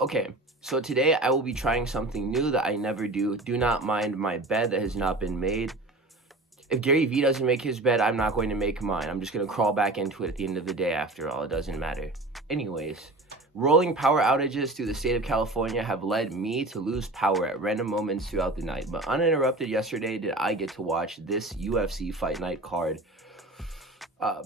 Okay, so today I will be trying something new that I never do. Do not mind my bed that has not been made. If Gary Vee doesn't make his bed, I'm not going to make mine. I'm just going to crawl back into it at the end of the day after all. It doesn't matter. Anyways, rolling power outages through the state of California have led me to lose power at random moments throughout the night. But uninterrupted yesterday did I get to watch this UFC Fight Night card.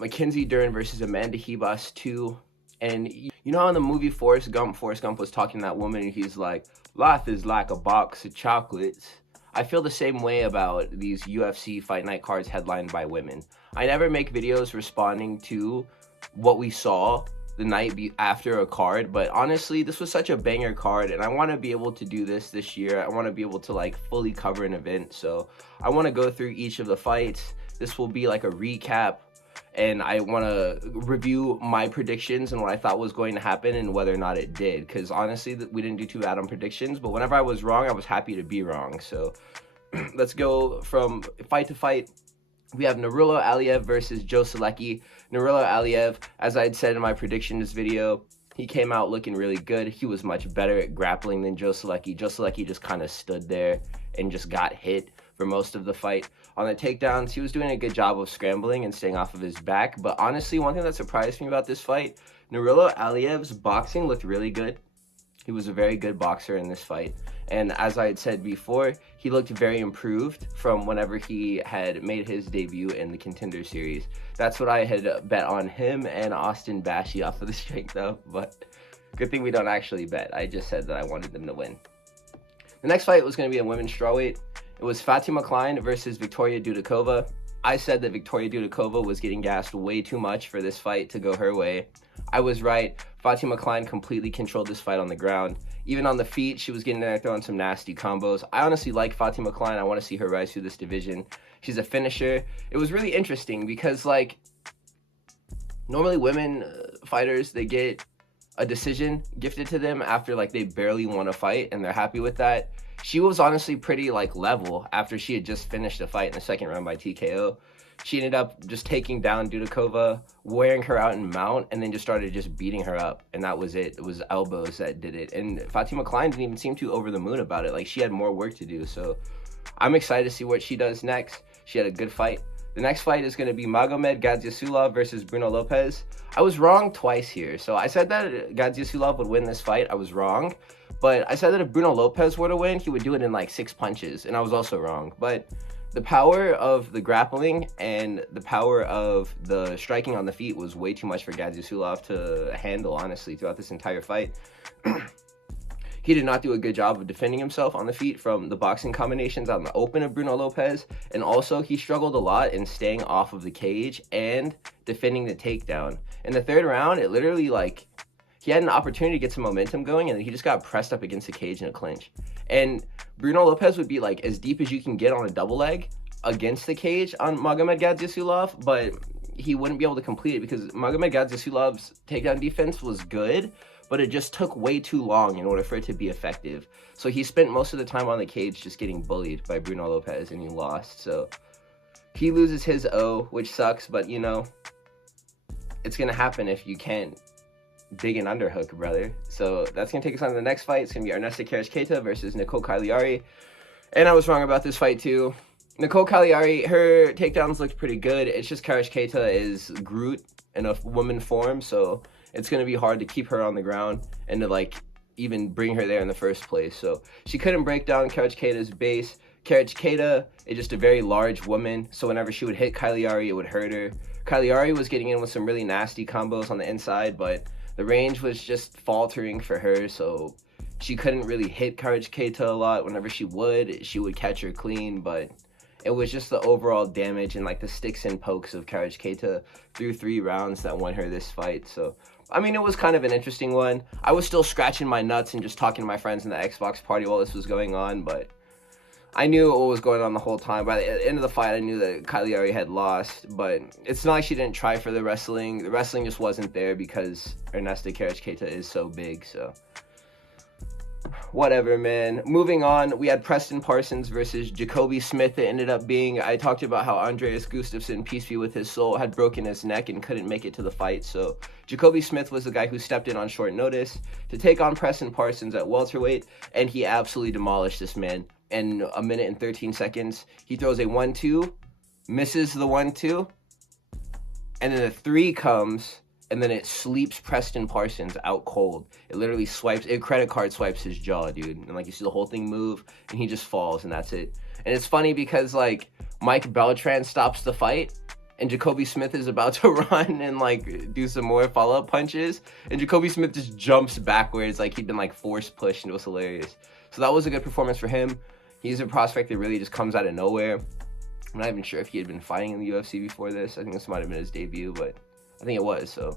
Mackenzie Dern versus Amanda Ribas 2. And you know how in the movie Forrest Gump was talking to that woman and he's like, life is like a box of chocolates. I feel the same way about these UFC Fight Night cards headlined by women. I never make videos responding to what we saw the night after a card, but honestly, this was such a banger card, and I want to be able to do this year. I want to be able to like fully cover an event, so I want to go through each of the fights. This will be like a recap, and I want to review my predictions and what I thought was going to happen and whether or not it did, because honestly, we didn't do too bad on predictions, but whenever I was wrong, I was happy to be wrong. So let's go from fight to fight. We have Nurillo Aliev versus Joe Solecki. Nurillo Aliev, as I had said in my predictions video, he came out looking really good. He was much better at grappling than Joe Solecki. Joe Solecki just kind of stood there and just got hit for most of the fight. On the takedowns, he was doing a good job of scrambling and staying off of his back. But honestly, one thing that surprised me about this fight, Nurillo Aliev's boxing looked really good. He was a very good boxer in this fight. And as I had said before, he looked very improved from whenever he had made his debut in the Contender Series. That's what I had bet on him and Austin Bashi off of the strength of, but good thing we don't actually bet. I just said that I wanted them to win. The next fight was going to be a women's strawweight. It was Fatima Kline versus Viktoria Dudakova. I said that Viktoria Dudakova was getting gassed way too much for this fight to go her way. I was right. Fatima Kline completely controlled this fight on the ground. Even on the feet, she was getting there throwing some nasty combos. I honestly like Fatima Kline. I want to see her rise through this division. She's a finisher. It was really interesting because, like, normally women fighters, they get a decision gifted to them after, like, they barely won a fight and they're happy with that. She was honestly pretty, like, level after she had just finished the fight in the second round by TKO. She ended up just taking down Dudakova, wearing her out in mount, and then just started just beating her up. And that was it. It was elbows that did it. And Fatima Kline didn't even seem too over the moon about it. Like, she had more work to do. So I'm excited to see what she does next. She had a good fight. The next fight is going to be Magomed Gadzhiyasulov versus Bruno Lopez. I was wrong twice here. So I said that Gadzhiyasulov would win this fight. I was wrong. But I said that if Bruno Lopez were to win, he would do it in like 6 punches. And I was also wrong. But the power of the grappling and the power of the striking on the feet was way too much for Gadzhiyasulov to handle, honestly, throughout this entire fight. He did not do a good job of defending himself on the feet from the boxing combinations on the open of Bruno Lopez. And also, he struggled a lot in staying off of the cage and defending the takedown. In the third round, it literally, like, he had an opportunity to get some momentum going, and he just got pressed up against the cage in a clinch. And Bruno Lopez would be, like, as deep as you can get on a double leg against the cage on Magomed Gadzhiyasulov, but he wouldn't be able to complete it because Magomed Gadzhiyasulov's takedown defense was good, but it just took way too long in order for it to be effective. So he spent most of the time on the cage just getting bullied by Bruno Lopez, and he lost. So he loses his O, which sucks, but, you know, it's going to happen if you can't dig an underhook, brother. So that's going to take us on to the next fight. It's going to be Ernesta Kareckaite versus Nicolle Cailiari. And I was wrong about this fight too. Nicolle Cailiari, her takedowns looked pretty good. It's just Kareckaite is Groot in a woman form, so it's going to be hard to keep her on the ground and to, like, even bring her there in the first place. So she couldn't break down Kareckaite's base. Kareckaite is just a very large woman, so whenever she would hit Cailiari, it would hurt her. Cailiari was getting in with some really nasty combos on the inside, but the range was just faltering for her, so she couldn't really hit Kareckaite a lot. Whenever she would catch her clean, but it was just the overall damage and, like, the sticks and pokes of Kareckaite through 3 rounds that won her this fight. So, I mean, it was kind of an interesting one. I was still scratching my nuts and just talking to my friends in the Xbox party while this was going on, but I knew what was going on the whole time. By the end of the fight, I knew that Cailiari had lost, but it's not like she didn't try for the wrestling. The wrestling just wasn't there because Ernesta Kareckaite is so big, so. whatever, man. Moving on, we had Preston Parsons versus Jacoby Smith. It ended up being, I talked about how Andreas Gustaffson, peace be with his soul, had broken his neck and couldn't make it to the fight. So Jacoby Smith was the guy who stepped in on short notice to take on Preston Parsons at welterweight, and he absolutely demolished this man. In 1 minute and 13 seconds, he throws a 1-2, misses the 1-2, and then a 3 comes, and then it sleeps Preston Parsons out cold. It literally swipes, it credit card swipes his jaw, dude. And like you see the whole thing move, and he just falls, and that's it. And it's funny because like Mike Beltran stops the fight, and Jacoby Smith is about to run and like do some more follow-up punches, and Jacoby Smith just jumps backwards like he'd been like force pushed, and it was hilarious. So that was a good performance for him. He's a prospect that really just comes out of nowhere. I'm not even sure if he had been fighting in the UFC before this. I think this might have been his debut, but I think it was. So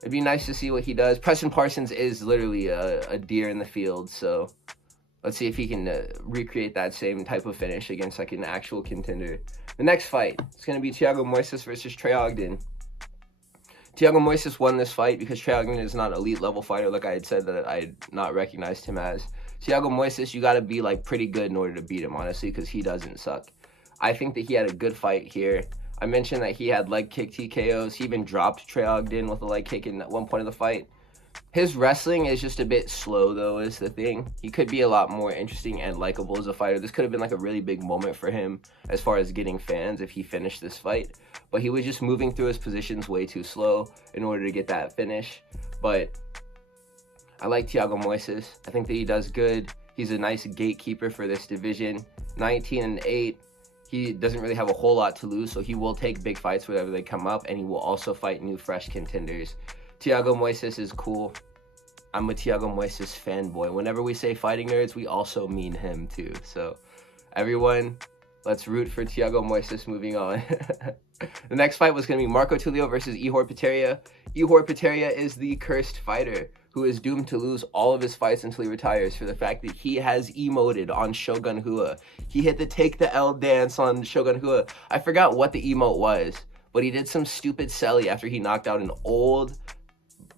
it'd be nice to see what he does. Preston Parsons is literally a deer in the field, so let's see if he can recreate that same type of finish against like an actual contender. The next fight, it's going to be Thiago Moises versus Trey Ogden. Thiago Moises won this fight because Trey Ogden is not an elite level fighter like I had said that I had not recognized him as. Thiago Moises, you got to be like pretty good in order to beat him, honestly, because he doesn't suck. I think that he had a good fight here. I mentioned that he had leg kick TKOs. He even dropped Trey Ogden with a leg kick in at one point of the fight. His wrestling is just a bit slow, though, is the thing. He could be a lot more interesting and likable as a fighter. This could have been like a really big moment for him as far as getting fans if he finished this fight. But he was just moving through his positions way too slow in order to get that finish. But I like Thiago Moises. I think that he does good. He's a nice gatekeeper for this division. 19-8. He doesn't really have a whole lot to lose, so he will take big fights whenever they come up, and he will also fight new, fresh contenders. Thiago Moises is cool. I'm a Thiago Moises fanboy. Whenever we say fighting nerds, we also mean him too. So everyone, let's root for Thiago Moises moving on. The next fight was going to be Marco Tulio versus Ihor Poteria. Ihor Poteria is the cursed fighter who is doomed to lose all of his fights until he retires for the fact that he has emoted on Shogun Rua. He hit the take the L dance on Shogun Rua. I forgot what the emote was, but he did some stupid celly after he knocked out an old,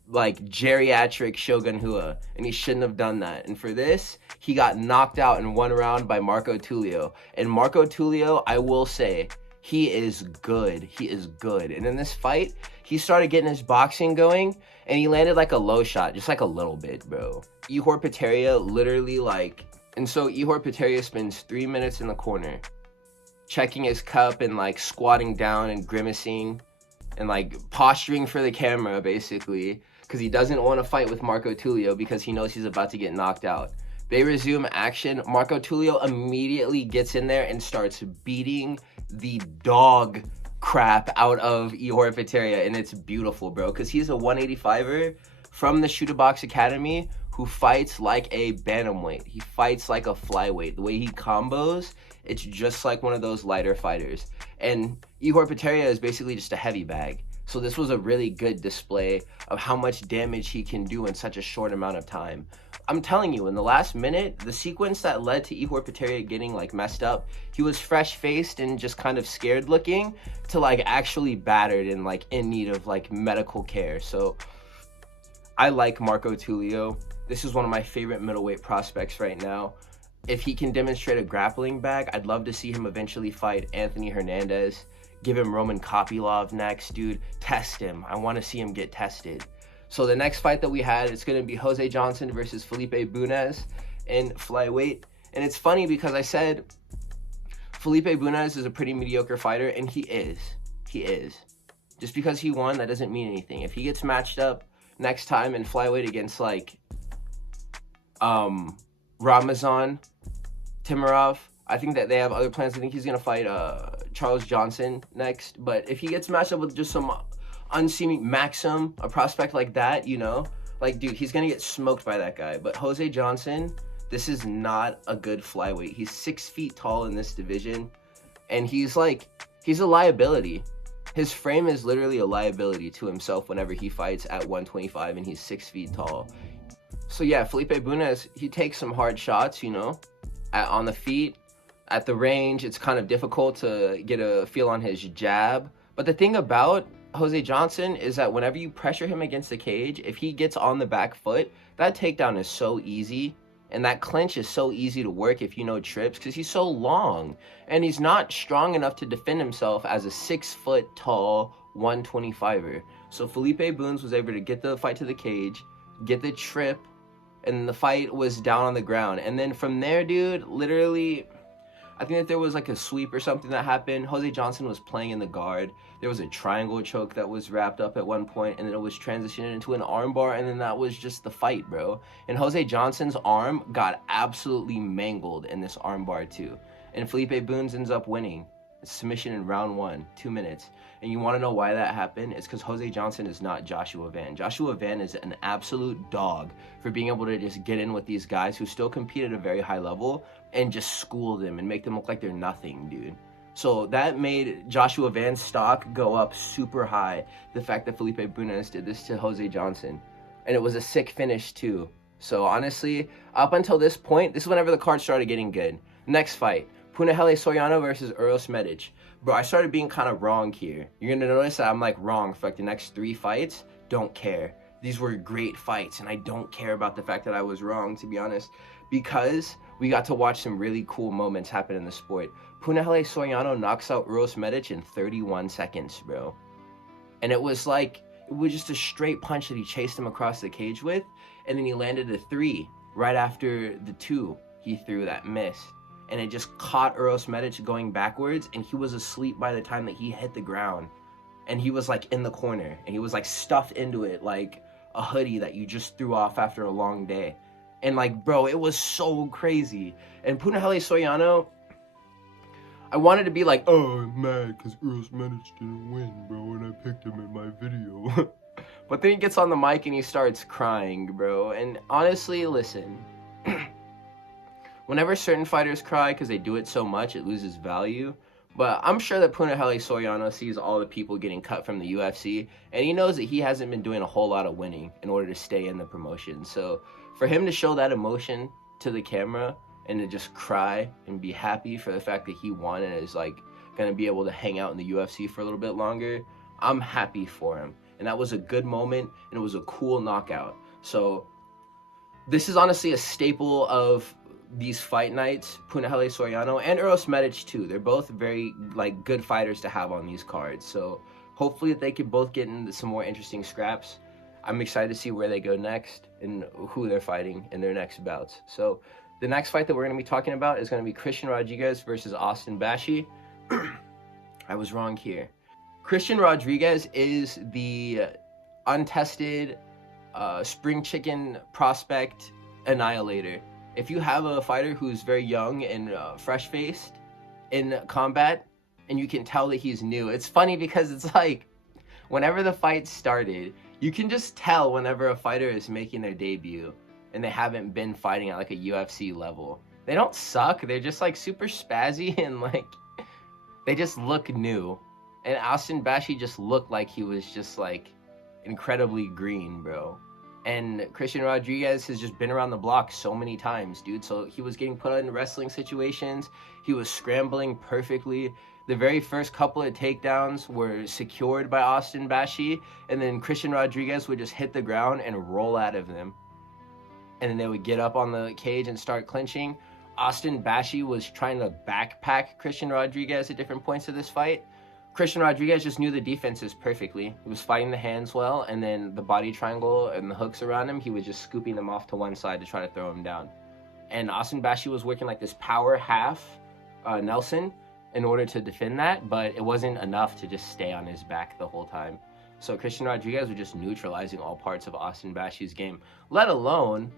like, geriatric Shogun Rua, and he shouldn't have done that. And for this, he got knocked out in 1 round by Marco Tulio. And Marco Tulio, I will say, he is good. He is good. And in this fight, he started getting his boxing going, and he landed like a low shot, just like a little bit, bro. Ihor Poteria literally like... And so Ihor Poteria spends 3 minutes in the corner, checking his cup and like squatting down and grimacing and like posturing for the camera, basically, because he doesn't want to fight with Marco Tulio because he knows he's about to get knocked out. They resume action. Marco Tulio immediately gets in there and starts beating the dog crap out of Ihor Poteria, and it's beautiful, bro, because he's a 185er from the Shooter Box Academy who fights like a bantamweight. He fights like a flyweight. The way he combos, it's just like one of those lighter fighters. And Ihor Poteria is basically just a heavy bag. So this was a really good display of how much damage he can do in such a short amount of time. I'm telling you, in the last minute, the sequence that led to Ihor Poteria getting like messed up, he was fresh-faced and just kind of scared looking to like actually battered and like in need of like medical care. So I like Marco Tulio. This is one of my favorite middleweight prospects right now. If he can demonstrate a grappling bag, I'd love to see him eventually fight Anthony Hernandez. Give him Roman Kopylov next, dude. Test him. I want to see him get tested. So the next fight that we had, it's going to be Jose Johnson versus Felipe Bunes in flyweight. And it's funny because I said Felipe Bunes is a pretty mediocre fighter, and he is. He is. Just because he won, that doesn't mean anything. If he gets matched up next time in flyweight against like Ramazan Timarov, I think that they have other plans. I think he's going to fight Charles Johnson next. But if he gets matched up with just some unseeming Maxim, a prospect like that, you know, like, dude, he's going to get smoked by that guy. But Jose Johnson, this is not a good flyweight. He's 6 feet tall in this division. And he's like, he's a liability. His frame is literally a liability to himself whenever he fights at 125 and he's 6 feet tall. So yeah, Felipe Bunes, he takes some hard shots, you know, on the feet. At the range, it's kind of difficult to get a feel on his jab. But the thing about Jose Johnson is that whenever you pressure him against the cage, if he gets on the back foot, that takedown is so easy And that clinch is so easy to work if you know trips, because he's so long. And he's not strong enough to defend himself as a 6 foot tall 125er. So Felipe Bunes was able to get the fight to the cage, get the trip, and the fight was down on the ground. And then from there, dude, literally, I think that there was like a sweep or something that happened. Jose Johnson was playing in the guard. There was a triangle choke that was wrapped up at one point, and then it was transitioned into an armbar, and then that was just the fight, bro. And Jose Johnson's arm got absolutely mangled in this armbar too. And Felipe Bunes ends up winning. Submission in round 1, 2 minutes. And you want to know why that happened? It's because Jose Johnson is not Joshua Van. Joshua Van is an absolute dog for being able to just get in with these guys who still compete at a very high level and just school them and make them look like they're nothing, dude. So that made Joshua Van's stock go up super high. The fact that Felipe Bunes did this to Jose Johnson. And it was a sick finish too. So honestly, up until this point, this is whenever the card started getting good. Next fight, Punahele Soriano versus Uros Medic. Bro, I started being kind of wrong here. You're gonna notice that I'm like wrong for like the next 3 fights. Don't care. These were great fights, and I don't care about the fact that I was wrong, to be honest, because we got to watch some really cool moments happen in the sport. Punahele Soriano knocks out Uros Medic in 31 seconds, bro. And it was just a straight punch that he chased him across the cage with, and then he landed a 3 right after the 2 he threw that missed. And it just caught Uros Medic going backwards, and he was asleep by the time that he hit the ground. And he was like in the corner, and he was like stuffed into it like a hoodie that you just threw off after a long day. And like, bro, it was so crazy. And Punahele Soriano, I wanted to be like, oh, I'm mad because Uros Medic didn't win, bro, and I picked him in my video. But then he gets on the mic and he starts crying, bro. And honestly, listen, whenever certain fighters cry because they do it so much, it loses value. But I'm sure that Punahele Soriano sees all the people getting cut from the UFC, and he knows that he hasn't been doing a whole lot of winning in order to stay in the promotion. So for him to show that emotion to the camera and to just cry and be happy for the fact that he won and is like going to be able to hang out in the UFC for a little bit longer, I'm happy for him. And that was a good moment, and it was a cool knockout. So this is honestly a staple of these fight nights, Punahele Soriano and Uros Medic too. They're both very like good fighters to have on these cards. So hopefully they can both get into some more interesting scraps. I'm excited to see where they go next and who they're fighting in their next bouts. So the next fight that we're going to be talking about is going to be Christian Rodriguez versus Austin Bashi. I was wrong here. Christian Rodriguez is the untested spring chicken prospect annihilator. If you have a fighter who's very young and fresh-faced in combat, and you can tell that he's new, it's funny because it's like, whenever the fight started, you can just tell whenever a fighter is making their debut and they haven't been fighting at like a UFC level. They don't suck, they're just like super spazzy and like, they just look new. And Austin Bashi just looked like he was just like incredibly green, bro. And Christian Rodriguez has just been around the block so many times, dude. So he was getting put in wrestling situations. He was scrambling perfectly. The very first couple of takedowns were secured by Austin Bashi. And then Christian Rodriguez would just hit the ground and roll out of them. And then they would get up on the cage and start clinching. Austin Bashi was trying to backpack Christian Rodriguez at different points of this fight. Christian Rodriguez just knew the defenses perfectly. He was fighting the hands well, and then the body triangle and the hooks around him, he was just scooping them off to one side to try to throw him down. And Austin Bashi was working like this power half Nelson in order to defend that, but it wasn't enough to just stay on his back the whole time. So Christian Rodriguez was just neutralizing all parts of Austin Bashi's game, let alone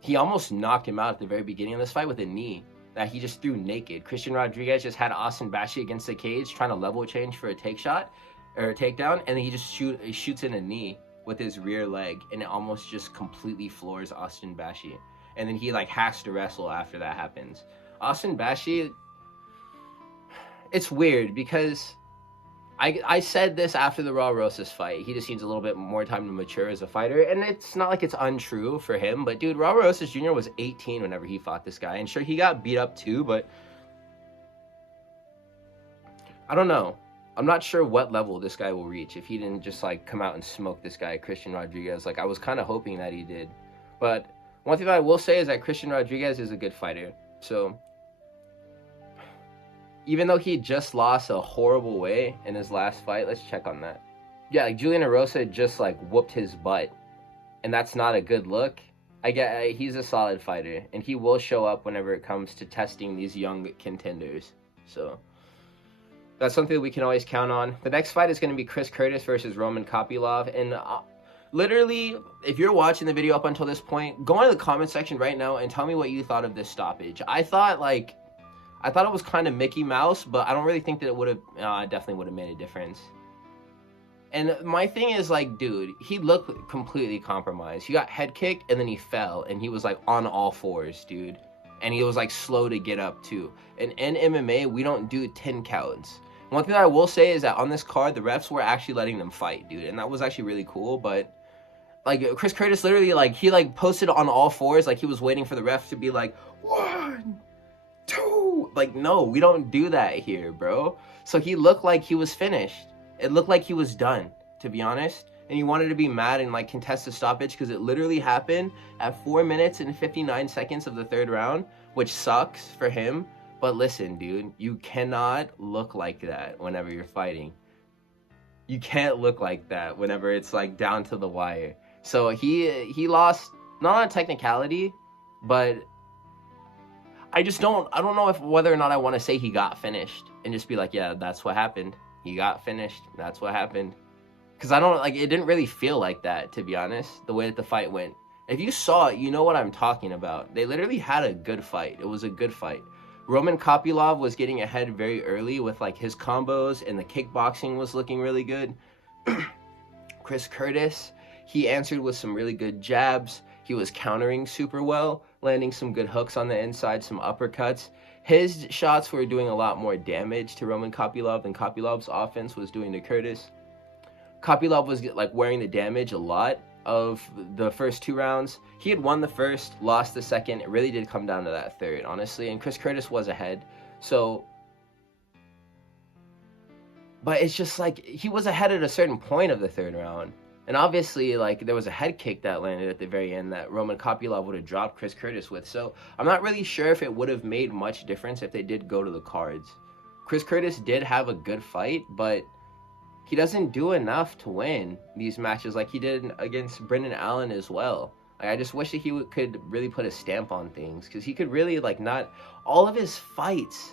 he almost knocked him out at the very beginning of this fight with a knee that he just threw naked. Christian Rodriguez just had Austin Bashi against the cage trying to level change for a take shot or a takedown, and then he just shoots in a knee with his rear leg, and it almost just completely floors Austin Bashi. And then he like has to wrestle after that happens. Austin Bashi, it's weird because I said this after the Raw Rosas fight. He just needs a little bit more time to mature as a fighter. And it's not like it's untrue for him. But, dude, Raw Rosas Jr. was 18 whenever he fought this guy. And sure, he got beat up too. But I don't know. I'm not sure what level this guy will reach if he didn't just, like, come out and smoke this guy, Christian Rodriguez. Like, I was kind of hoping that he did. But One thing that I will say is that Christian Rodriguez is a good fighter. So, even though he just lost a horrible way in his last fight, let's check on that. Yeah, like Julian Erosa just like whooped his butt, and that's not a good look. I get he's a solid fighter, and he will show up whenever it comes to testing these young contenders. So that's something that we can always count on. The next fight is going to be Chris Curtis versus Roman Kopylov, and literally, if you're watching the video up until this point, go into the comment section right now and tell me what you thought of this stoppage. I thought it was kind of Mickey Mouse, but I don't really think that it would have, definitely would have made a difference. And my thing is, like, dude, he looked completely compromised. He got head kicked, and then he fell, and he was, like, on all fours, dude. And he was, like, slow to get up, too. And in MMA, we don't do 10 counts. One thing that I will say is that on this card, the refs were actually letting them fight, dude. And that was actually really cool, but, like, Chris Curtis literally, like, he, like, posted on all fours, like, he was waiting for the ref to be like, 1, 2. Like, no, we don't do that here, bro. So he looked like he was finished. It looked like he was done, to be honest. And he wanted to be mad and, like, contest the stoppage because it literally happened at 4 minutes and 59 seconds of the third round, which sucks for him. But listen, dude, you cannot look like that whenever you're fighting. You can't look like that whenever it's, like, down to the wire. So he lost, not on technicality, but I don't know whether or not I want to say he got finished and just be like, yeah, that's what happened. He got finished. That's what happened. Because it didn't really feel like that, to be honest, the way that the fight went. If you saw it, you know what I'm talking about. They literally had a good fight. It was a good fight. Roman Kopylov was getting ahead very early with, like, his combos, and the kickboxing was looking really good. Chris Curtis, he answered with some really good jabs. He was countering super well, landing some good hooks on the inside, some uppercuts. His shots were doing a lot more damage to Roman Kopylov than Kopylov's offense was doing to Curtis. Kopylov was, like, wearing the damage a lot of the first 2 rounds. He had won the first, lost the second. It really did come down to that third, honestly. And Chris Curtis was ahead. So, but it's just like he was ahead at a certain point of the third round. And obviously, like, there was a head kick that landed at the very end that Roman Kopylov would have dropped Chris Curtis with. So I'm not really sure if it would have made much difference if they did go to the cards. Chris Curtis did have a good fight, but he doesn't do enough to win these matches like he did against Brendan Allen as well. Like, I just wish that he could really put a stamp on things, because he could really, like, not... All of his fights...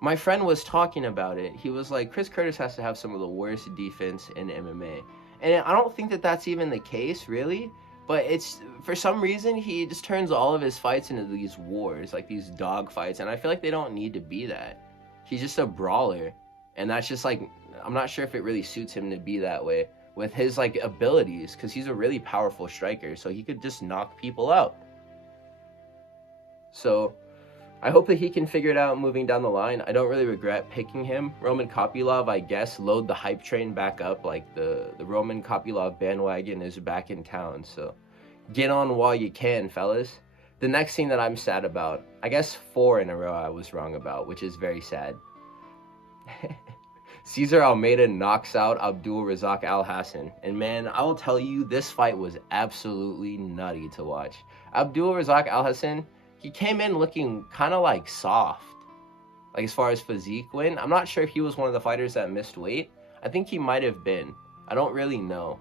My friend was talking about it. He was like, Chris Curtis has to have some of the worst defense in MMA. And I don't think that that's even the case, really. But it's, for some reason, he just turns all of his fights into these wars, like these dog fights. And I feel like they don't need to be that. He's just a brawler. And that's just, like, I'm not sure if it really suits him to be that way with his, like, abilities. Because he's a really powerful striker. So he could just knock people out. So I hope that he can figure it out moving down the line. I don't really regret picking him. Roman Kopylov, I guess, load the hype train back up. Like, the Roman Kopylov bandwagon is back in town. So get on while you can, fellas. The next thing that I'm sad about, I guess 4 in a row I was wrong about, which is very sad. Cesar Almeida knocks out Abdul Razak Al Hassan. And man, I will tell you, this fight was absolutely nutty to watch. Abdul Razak Al Hassan, he came in looking kind of, like, soft. Like, as far as physique went. I'm not sure if he was one of the fighters that missed weight. I think he might have been. I don't really know.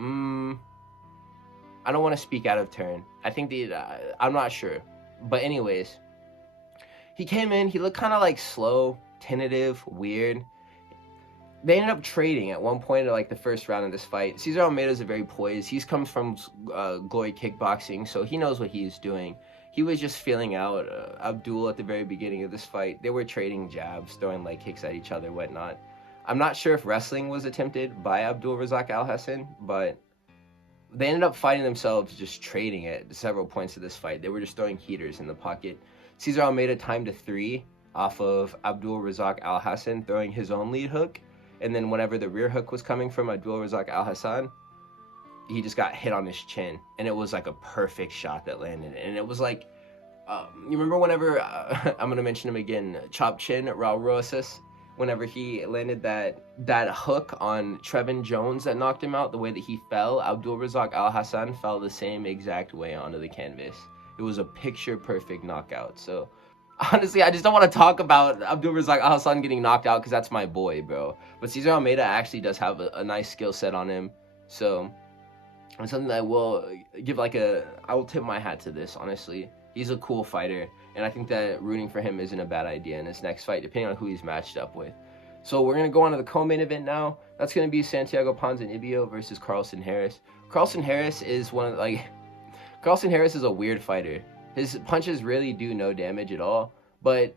I don't want to speak out of turn. I think I'm not sure. But anyways, he came in. He looked kind of, like, slow, tentative, weird. They ended up trading at one point, like, the first round of this fight. Cesar Almeida is very poised. He's comes from Glory Kickboxing, so he knows what he's doing. He was just feeling out Abdul at the very beginning of this fight. They were trading jabs, throwing leg kicks at each other, whatnot. I'm not sure if wrestling was attempted by Abdul Razak Al Hassan, but they ended up finding themselves just trading at several points of this fight. They were just throwing heaters in the pocket. Cesar Almeida timed to 3 off of Abdul Razak Al Hassan throwing his own lead hook. And then whenever the rear hook was coming from Abdul Razak Al Hassan, he just got hit on his chin. And it was like a perfect shot that landed. And it was like, you remember whenever, I'm going to mention him again, Chop Chin, Raul Rosas, whenever he landed that hook on Trevin Jones that knocked him out. The way that he fell, Abdulrazak Al Hassan fell the same exact way onto the canvas. It was a picture-perfect knockout. So, honestly, I just don't want to talk about Abdulrazak Al Hassan getting knocked out because that's my boy, bro. But Cesar Almeida actually does have a nice skill set on him. So, it's something that I will give I will tip my hat to this, honestly. He's a cool fighter, and I think that rooting for him isn't a bad idea in his next fight, depending on who he's matched up with. So we're going to go on to the co-main event now. That's going to be Santiago Ponzinibbio versus Carlston Harris. Carlston Harris is Carlston Harris is a weird fighter. His punches really do no damage at all, but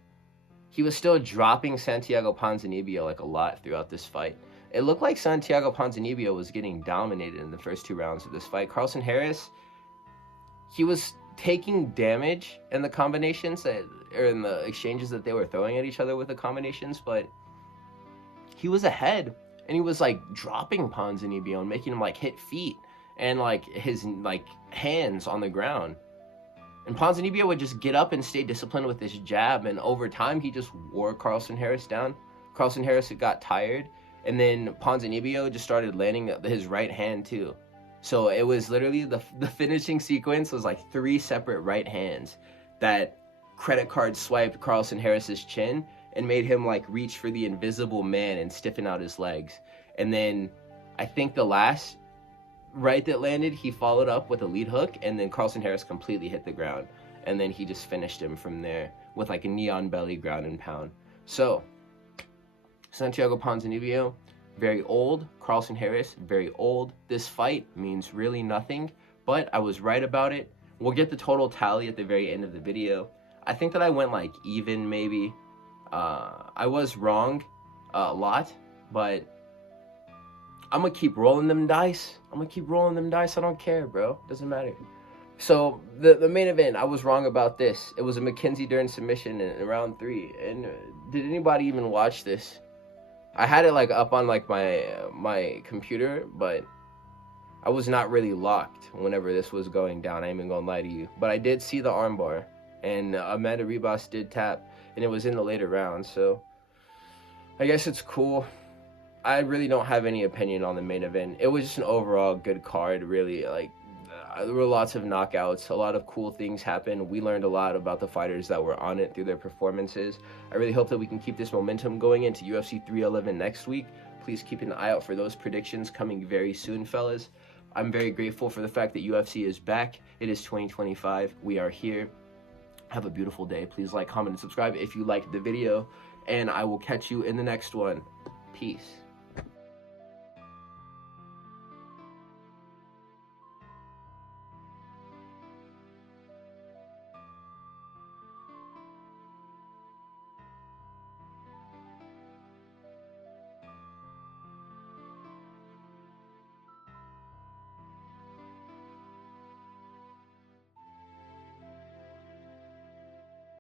he was still dropping Santiago Ponzinibbio a lot throughout this fight. It looked like Santiago Ponzinibbio was getting dominated in the first 2 rounds of this fight. Carlston Harris, he was taking damage in the combinations or in the exchanges that they were throwing at each other with the combinations, but he was ahead, and he was dropping Ponzinibbio and making him hit feet and his hands on the ground. And Ponzinibbio would just get up and stay disciplined with this jab, and over time he just wore Carlston Harris down. Carlston Harris got tired, and then Ponzinibbio just started landing his right hand too. So it was literally the finishing sequence was 3 separate right hands that credit card swiped Carlston Harris's chin and made him reach for the invisible man and stiffen out his legs. And then I think the last right that landed, he followed up with a lead hook, and then Carlston Harris completely hit the ground. And then he just finished him from there with a neon belly ground and pound. So Santiago Ponzinibbio, very old. Carlston Harris, very old. This fight means really nothing, but I was right about it. We'll get the total tally at the very end of the video. I think that I went even, maybe. I was wrong a lot, but I'm gonna keep rolling them dice. I don't care, bro. Doesn't matter. So the main event, I was wrong about this. It was a Mackenzie Dern submission in round 3. And did anybody even watch this? I had it up on my computer, but I was not really locked whenever this was going down. I ain't even gonna lie to you. But I did see the armbar, and Amanda Ribas did tap, and it was in the later rounds. So I guess it's cool. I really don't have any opinion on the main event. It was just an overall good card, really. There were lots of knockouts, a lot of cool things happened. We learned a lot about the fighters that were on it through their performances. I really hope that we can keep this momentum going into UFC 311 next week. Please keep an eye out for those predictions coming very soon, fellas. I'm very grateful for the fact that UFC is back. It is 2025. We are here. Have a beautiful day. Please like, comment, and subscribe if you liked the video, and I will catch you in the next one. Peace.